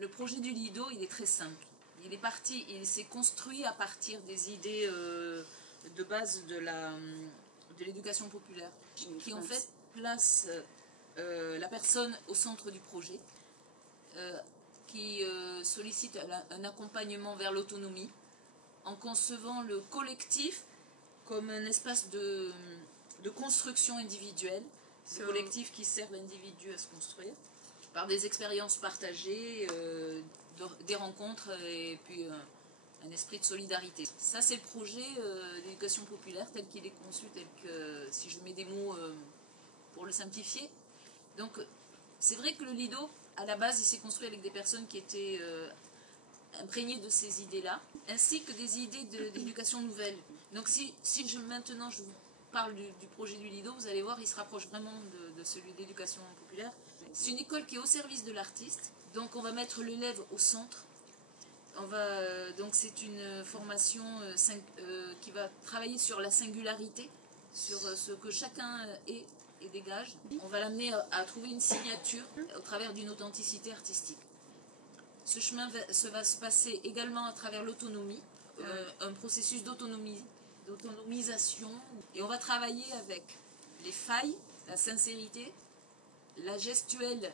Le projet du Lido, il est très simple. Il s'est construit à partir des idées de base de l'éducation populaire, qui en fait place la personne au centre du projet, qui sollicite un accompagnement vers l'autonomie, en concevant le collectif comme un espace de construction individuelle, le collectif qui sert l'individu à se construire, par des expériences partagées, des rencontres et puis un esprit de solidarité. Ça, c'est le projet d'éducation populaire tel qu'il est conçu, tel que, si je mets des mots pour le simplifier. Donc, c'est vrai que le Lido, à la base, il s'est construit avec des personnes qui étaient imprégnées de ces idées-là, ainsi que des idées d'éducation nouvelle. Donc, maintenant je vous parle du projet du Lido, vous allez voir, il se rapproche vraiment de celui d'éducation populaire. C'est une école qui est au service de l'artiste, donc on va mettre l'élève au centre. Donc c'est une formation qui va travailler sur la singularité, sur ce que chacun est et dégage. On va l'amener à trouver une signature au travers d'une authenticité artistique. Ce chemin va se passer également à travers l'autonomie, un processus d'autonomisation. Et on va travailler avec les failles, la sincérité, la gestuelle,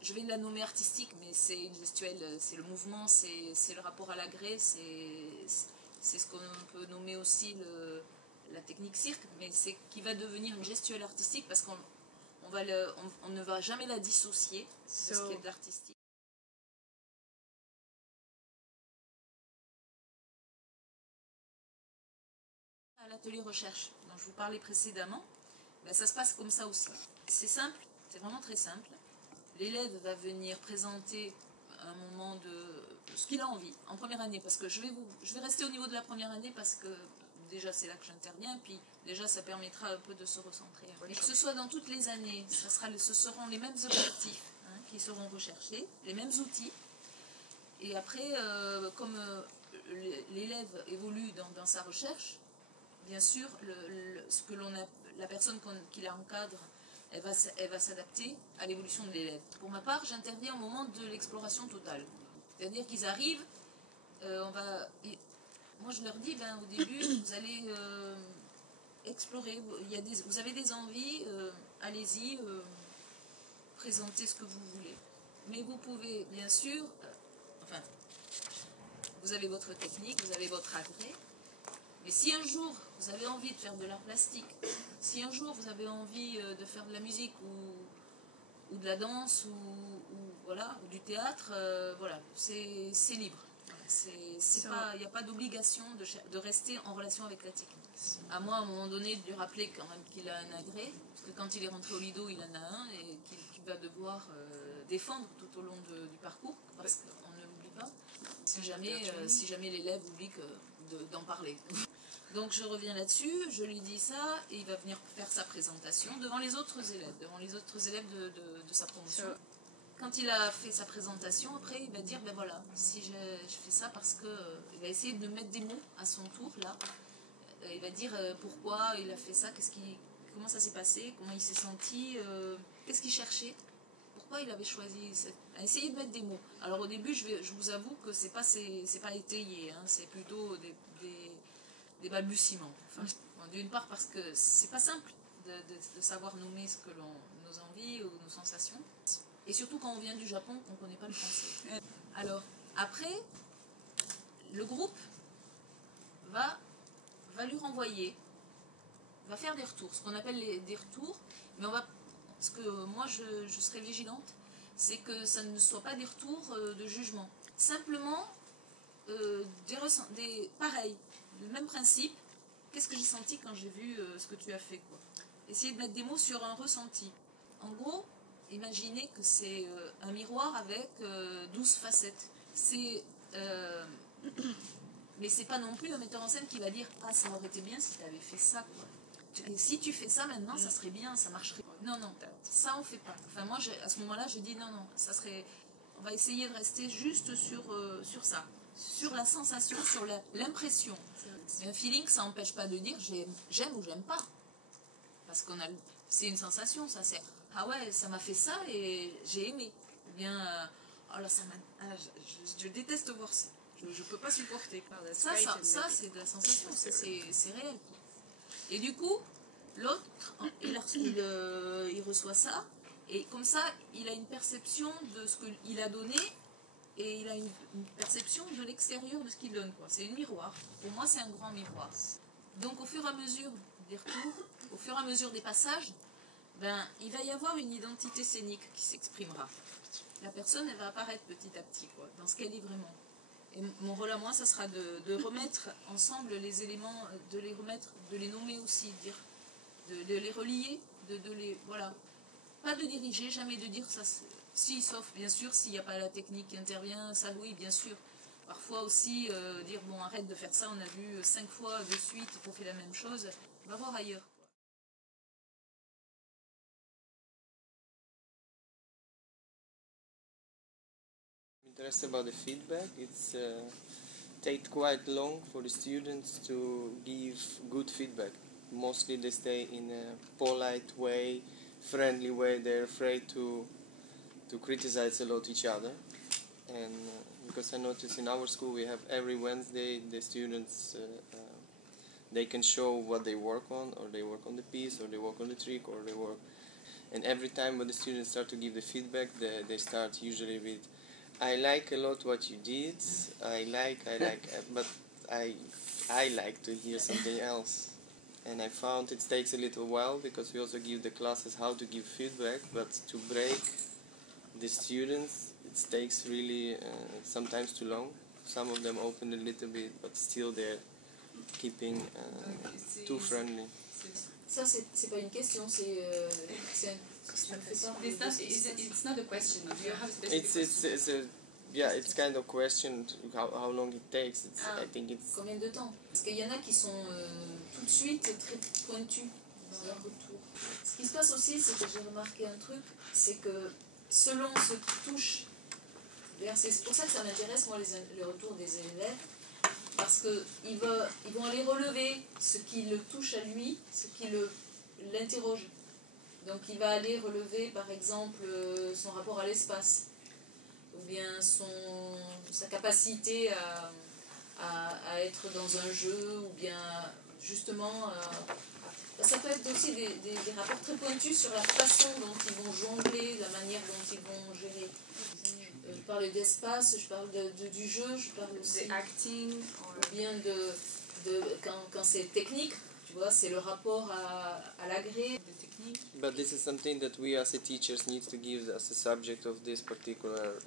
je vais la nommer artistique, mais c'est une gestuelle, c'est le mouvement, c'est le rapport à l'agré, c'est ce qu'on peut nommer aussi la technique cirque, mais c'est qui va devenir une gestuelle artistique parce qu'on ne va jamais la dissocier de ce qui est d'artistique. À l'atelier recherche dont je vous parlais précédemment, ben ça se passe comme ça aussi. C'est simple, c'est vraiment très simple. L'élève va venir présenter un moment de ce qu'il a envie en première année, parce que je vais rester au niveau de la première année parce que déjà c'est là que j'interviens, puis déjà ça permettra un peu de se recentrer. Et que ce soit dans toutes les années, ce seront les mêmes objectifs qui seront recherchés, les mêmes outils. Et après, comme l'élève évolue dans sa recherche, bien sûr, la personne qui l'encadre, elle va s'adapter à l'évolution de l'élève. Pour ma part, j'interviens au moment de l'exploration totale. C'est-à-dire qu'ils arrivent, moi je leur dis, au début, vous allez explorer, vous avez des envies, allez-y, présentez ce que vous voulez. Mais vous pouvez, bien sûr, vous avez votre technique, vous avez votre agrès, mais si un jour vous avez envie de faire de l'art plastique, si un jour vous avez envie de faire de la musique ou de la danse ou du théâtre, c'est libre. Il n'y a pas d'obligation de rester en relation avec la technique. À moi, à un moment donné, de lui rappeler quand même qu'il a un agrès, parce que quand il est rentré au Lido, il en a un, et qu'il va devoir défendre tout au long du parcours, parce qu'on ne l'oublie pas, si jamais l'élève oublie d'en parler. Donc je reviens là-dessus, je lui dis ça, et il va venir faire sa présentation devant les autres élèves de sa promotion. Quand il a fait sa présentation, après il va dire, voilà, si je fais ça parce que... il va essayer de mettre des mots à son tour, là. Il va dire pourquoi il a fait ça, comment ça s'est passé, comment il s'est senti, qu'est-ce qu'il cherchait, pourquoi il avait choisi... Essayer de mettre des mots. Alors au début, je vous avoue que c'est pas étayé, c'est plutôt des balbutiements. D'une part parce que c'est pas simple de savoir nommer nos envies ou nos sensations. Et surtout quand on vient du Japon, on ne connaît pas le français. Alors, après, le groupe va lui renvoyer, va faire des retours, ce qu'on appelle des retours, mais ce que moi je serai vigilante, c'est que ça ne soit pas des retours de jugement. Simplement, pareil, le même principe, qu'est-ce que j'ai senti quand j'ai vu ce que tu as fait, quoi. Essayer de mettre des mots sur un ressenti. En gros, imaginez que c'est un miroir avec 12 facettes. Mais c'est pas non plus un metteur en scène qui va dire « Ah, ça aurait été bien si tu avais fait ça, quoi. Et si tu fais ça maintenant, ça serait bien, ça marcherait. » Non, ça on fait pas. Enfin, moi, à ce moment-là, je dis « Non, ça serait... On va essayer de rester juste sur ça. Sur la sensation, sur l'impression. Mais un feeling, ça n'empêche pas de dire j'aime ou j'aime pas. Parce c'est une sensation, ça c'est ah ouais, ça m'a fait ça et j'ai aimé. Ou bien, oh là, je déteste voir ça. Je peux pas supporter. Ça c'est de la sensation, c'est réel. Et du coup, l'autre, il reçoit ça, et comme ça, il a une perception de ce qu'il a donné, et il a une perception de l'extérieur de ce qu'il donne. C'est un miroir. Pour moi, c'est un grand miroir. Donc, au fur et à mesure des retours, au fur et à mesure des passages, il va y avoir une identité scénique qui s'exprimera. La personne, elle va apparaître petit à petit, dans ce qu'elle est vraiment. Et mon rôle à moi, ça sera de remettre ensemble les éléments, de les nommer aussi, de les relier, voilà. Pas de diriger, jamais de dire ça, si, sauf bien sûr s'il n'y a pas la technique qui intervient, ça oui, bien sûr. Parfois aussi dire, bon, arrête de faire ça, on a vu 5 fois de suite qu'on fait la même chose, on va voir ailleurs. Interested about the feedback. It's take quite long for the students to give good feedback. Mostly they stay in a polite way, friendly way. They're afraid to criticize a lot each other. And because I notice in our school we have every Wednesday the students they can show what they work on, or they work on the piece, or they work on the trick, or they work. And every time when the students start to give the feedback, they start usually with, I like a lot what you did, I like, but I like to hear something else. And I found it takes a little while, because we also give the classes how to give feedback, but to break the students, it takes really sometimes too long. Some of them open a little bit, but still they're keeping too friendly. Ça, c'est pas une question, c'est It's not a question. Do you have it's kind of question how long it takes. I think it's. Combien de temps? Parce qu'il y en a qui sont tout de suite très pointus dans leur retour. Ce qui se passe aussi, c'est que j'ai remarqué un truc, c'est que selon ce qui touche, c'est pour ça que ça m'intéresse, moi, les retours des élèves, parce qu'ils vont aller relever ce qui le touche à lui, ce qui l'interroge. Donc il va aller relever par exemple son rapport à l'espace, ou bien sa capacité à être dans un jeu, ou bien justement ça peut être aussi des rapports très pointus sur la façon dont ils vont jongler, la manière dont ils vont gérer. Je parle d'espace, je parle du jeu, je parle aussi acting, ou bien quand c'est technique, tu vois, c'est le rapport à l'agré, de technique. But this is something that we as a teachers need to give as a subject of this particular.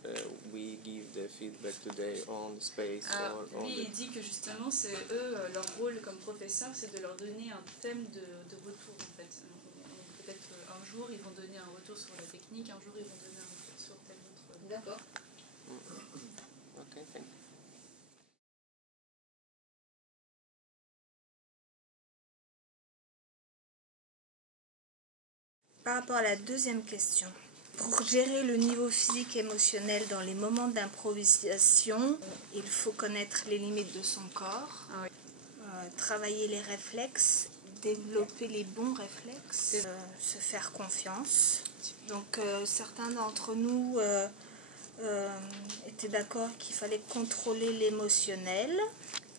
We give the feedback today on the space. Lui, il dit que justement, c'est eux, leur rôle comme professeur, c'est de leur donner un thème de retour en fait. Peut-être un jour ils vont donner un retour sur la technique, un jour ils vont donner un retour sur tel autre. D'accord. Okay, thank you. Par rapport à la deuxième question, pour gérer le niveau physique et émotionnel dans les moments d'improvisation, il faut connaître les limites de son corps, travailler les réflexes, développer les bons réflexes, se faire confiance. Donc certains d'entre nous étaient d'accord qu'il fallait contrôler l'émotionnel,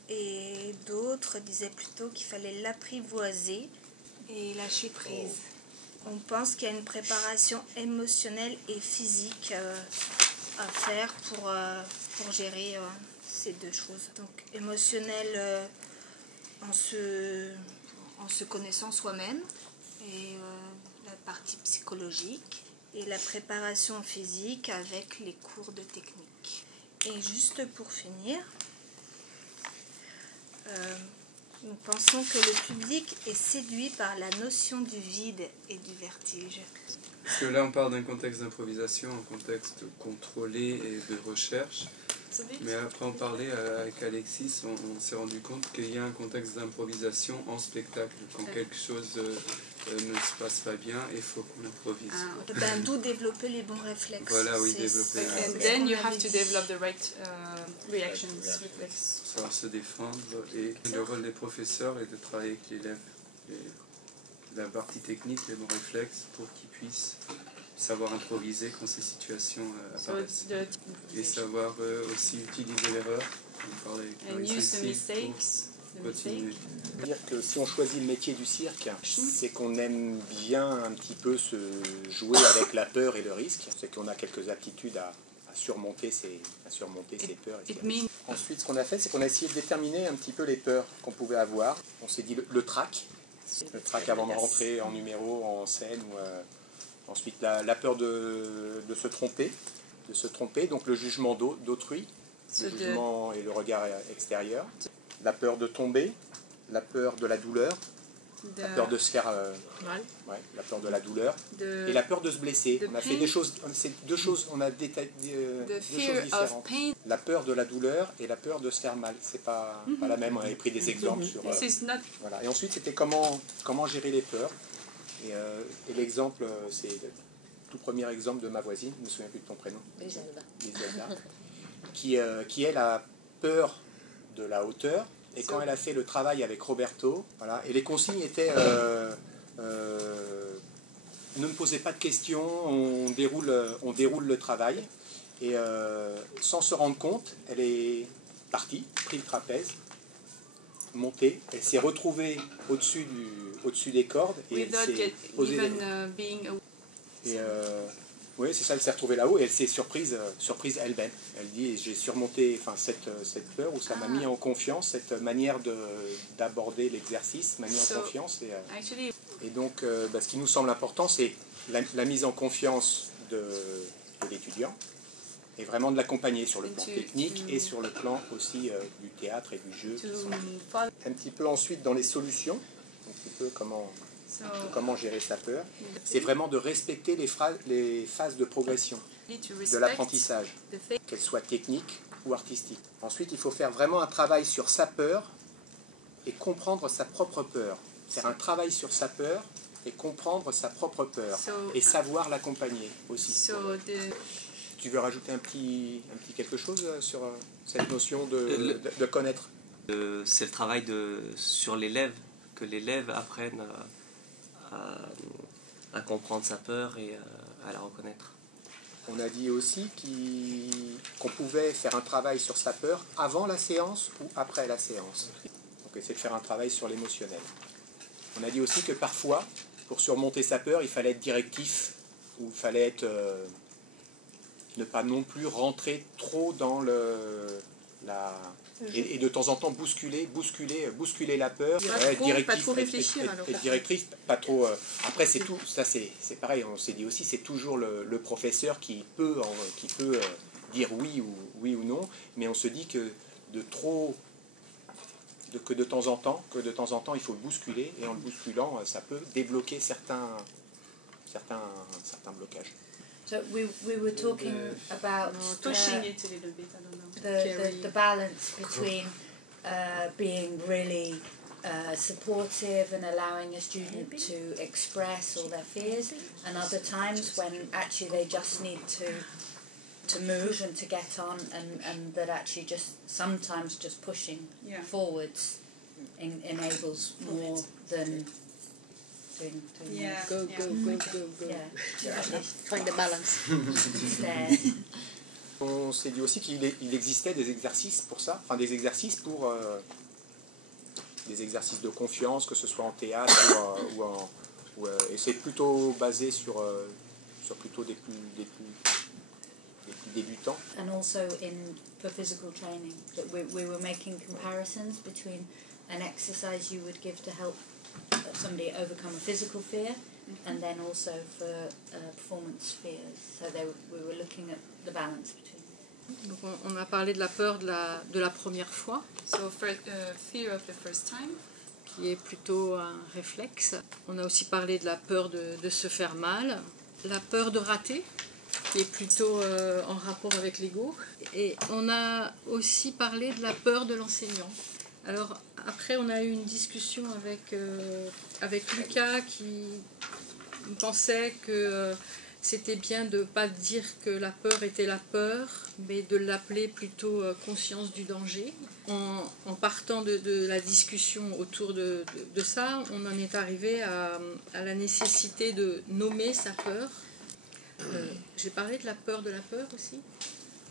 et d'autres disaient plutôt qu'il fallait l'apprivoiser et lâcher prise. On pense qu'il y a une préparation émotionnelle et physique à faire pour gérer ces deux choses. Donc émotionnel en se connaissant soi-même, et la partie psychologique, et la préparation physique avec les cours de technique. Et juste pour finir, nous pensons que le public est séduit par la notion du vide et du vertige. Parce que là, on parle d'un contexte d'improvisation, un contexte contrôlé et de recherche. Mais après, on parlait avec Alexis, on s'est rendu compte qu'il y a un contexte d'improvisation en spectacle. Quand quelque chose ne se passe pas bien, il faut qu'on improvise. D'où développer les bons réflexes. Voilà, oui, développer. And then you have to develop the right reactions, reflexes. Savoir se défendre. Et le rôle des professeurs est de travailler avec l'élève. La partie technique, les bons réflexes, pour qu'ils puissent savoir improviser quand ces situations So apparaissent. the Et savoir aussi utiliser l'erreur. On parlait avec and Clarisse use the ici mistakes. pour continuer. Dire que si on choisit le métier du cirque, c'est qu'on aime bien un petit peu se jouer avec la peur et le risque. C'est qu'on a quelques aptitudes à surmonter ces peurs. Et It means ensuite, ce qu'on a fait, c'est qu'on a essayé de déterminer un petit peu les peurs qu'on pouvait avoir. On s'est dit le trac avant de rentrer en numéro, en scène. Ensuite, la peur de se tromper, donc le jugement d'autrui, So le the- jugement et le regard extérieur. La peur de tomber, la peur de la douleur, la peur de se faire... la peur de la douleur et la peur de se blesser. the On a fait pain. des choses, c'est deux choses, on a détaillé the deux fear choses of différentes. pain. La peur de la douleur et la peur de se faire mal, c'est pas la même. On avait pris des exemples sur. This is not Voilà. Et ensuite, c'était comment gérer les peurs. Et l'exemple, c'est le tout premier exemple de ma voisine, je ne me souviens plus de ton prénom, Liselda, qui elle a peur de la hauteur. Et quand elle a fait le travail avec Roberto, voilà, et les consignes étaient ne me posez pas de questions, on déroule le travail. Et sans se rendre compte, elle est partie, pris le trapèze, montée, elle s'est retrouvée au-dessus des cordes et elle without s'est posée. even being aware. Et oui, c'est ça, elle s'est retrouvée là-haut et elle s'est surprise elle-même. Elle dit j'ai surmonté cette peur où ça m'a mis en confiance, cette manière d'aborder l'exercice m'a mis en confiance. Actually, Et donc, ce qui nous semble important, c'est la mise en confiance de l'étudiant et vraiment de l'accompagner sur le plan technique et sur le plan aussi du théâtre et du jeu. to Qui sont follow. un petit peu ensuite dans les solutions, un petit peu So comment gérer sa peur. C'est vraiment de respecter les phases de progression need to de respect l'apprentissage, the thing. qu'elles soient techniques ou artistiques. Ensuite, il faut faire vraiment un travail sur sa peur et comprendre sa propre peur. Faire un travail sur sa peur et comprendre sa propre peur. Et savoir l'accompagner aussi. So the Tu veux rajouter un petit quelque chose sur cette notion de connaître? C'est le travail sur l'élève, que l'élève apprenne à comprendre sa peur et à la reconnaître. On a dit aussi qu'on pouvait faire un travail sur sa peur avant la séance ou après la séance. Donc essayer de faire un travail sur l'émotionnel. On a dit aussi que parfois, pour surmonter sa peur, il fallait être directif, ou il fallait être, ne pas non plus rentrer trop dans et de temps en temps bousculer la peur. pas trop réfléchir, alors. Être directrice, pas trop. Après, c'est tout. Ça, c'est pareil. On s'est dit aussi, c'est toujours le professeur qui peut dire oui ou non. Mais on se dit que de temps en temps, il faut le bousculer. Et en le bousculant, ça peut débloquer certains blocages. So we were talking about pushing it a little bit. I don't know. the balance between being really supportive and allowing a student to express all their fears, and other times when actually they just need to move and to get on, and that actually sometimes just pushing forwards enables more than doing Go. find the balance. On s'est dit aussi qu'il existait des exercices pour ça, enfin des exercices pour des exercices de confiance, que ce soit en théâtre et c'est plutôt basé sur plutôt des plus débutants. And also for physical training, that we were making comparisons between an exercise you would give to help somebody overcome a physical fear, and then also for performance fears. So we were looking at the balance between. Donc on a parlé de la peur de la première fois, So fear of the first time. qui est plutôt un réflexe. On a aussi parlé de la peur de se faire mal, la peur de rater, qui est plutôt en rapport avec l'ego. Et on a aussi parlé de la peur de l'enseignant. Alors après, on a eu une discussion avec Lucas qui pensait que c'était bien de ne pas dire que la peur était la peur, mais de l'appeler plutôt conscience du danger. En partant de la discussion autour de ça, on en est arrivé à la nécessité de nommer sa peur. J'ai parlé de la peur aussi. Il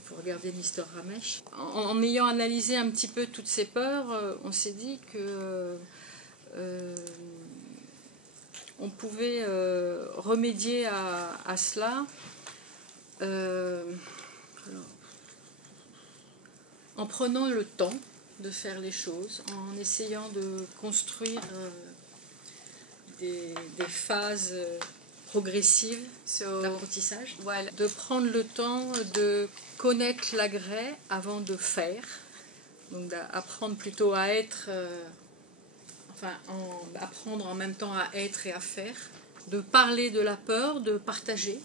faut regarder Mr. Ramesh. En ayant analysé un petit peu toutes ces peurs, on s'est dit que on pouvait remédier à cela en prenant le temps de faire les choses, en essayant de construire des phases progressives d'apprentissage, de prendre le temps de connaître l'agrès avant de faire, donc d'apprendre plutôt à être, apprendre en même temps à être et à faire, de parler de la peur, de partager,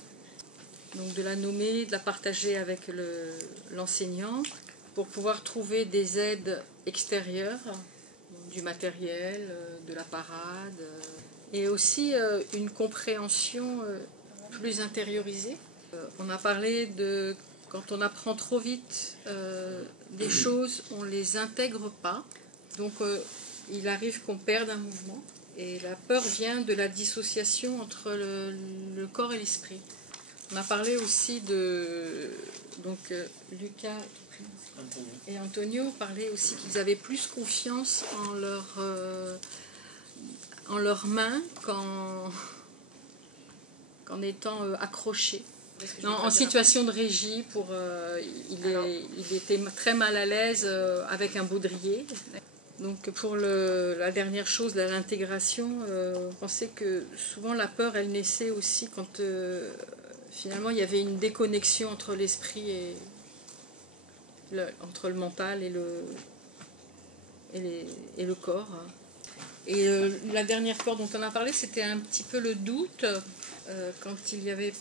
donc de la nommer, de la partager avec l'enseignant, pour pouvoir trouver des aides extérieures, du matériel, de la parade, et aussi une compréhension plus intériorisée. On a parlé de quand on apprend trop vite des choses, on ne les intègre pas, donc il arrive qu'on perde un mouvement, et la peur vient de la dissociation entre le corps et l'esprit. On a parlé aussi de... Donc Lucas et Antonio parlaient aussi qu'ils avaient plus confiance en leurs mains qu'en étant accrochés. En situation de régie, il était très mal à l'aise avec un baudrier. Donc pour la dernière chose, l'intégration, on pensait que souvent la peur, elle naissait aussi quand finalement il y avait une déconnexion entre l'esprit et entre le mental et le corps. Et la dernière peur dont on a parlé, c'était un petit peu le doute, quand il y avait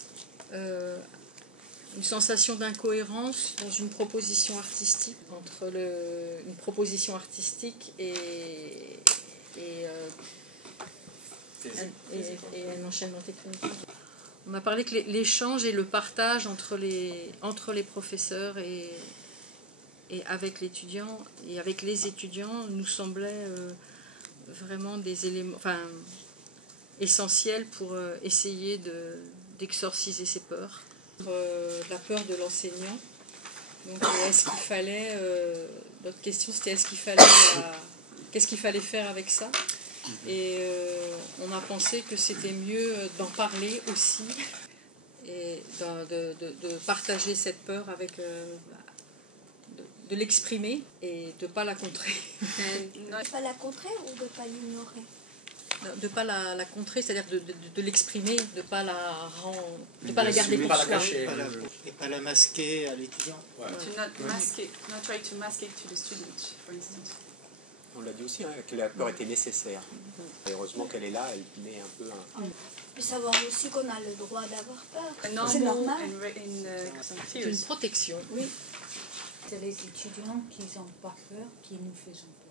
une sensation d'incohérence dans une proposition artistique, entre une proposition artistique et un enchaînement technique. On a parlé que l'échange et le partage entre les professeurs et avec l'étudiant et avec les étudiants nous semblaient vraiment des éléments essentiels pour essayer d'exorciser ces peurs. La peur de l'enseignant. Donc est-ce qu'il fallait notre question c'était qu'est-ce qu'il fallait faire avec ça, et on a pensé que c'était mieux d'en parler aussi et de partager cette peur avec de l'exprimer et de ne pas la contrer. De ne pas la contrer ou de ne pas l'ignorer? De ne pas la contrer, c'est-à-dire de l'exprimer, de ne pas la garder pour soi. Et pas la masquer à l'étudiant. To not try to mask it to the student, for instance. On l'a dit aussi, hein, que la peur était nécessaire. Et heureusement qu'elle est là, elle met un peu un... Il faut savoir aussi qu'on a le droit d'avoir peur. C'est normal. C'est une protection. Oui. C'est les étudiants qui n'ont pas peur qui nous faisons peur.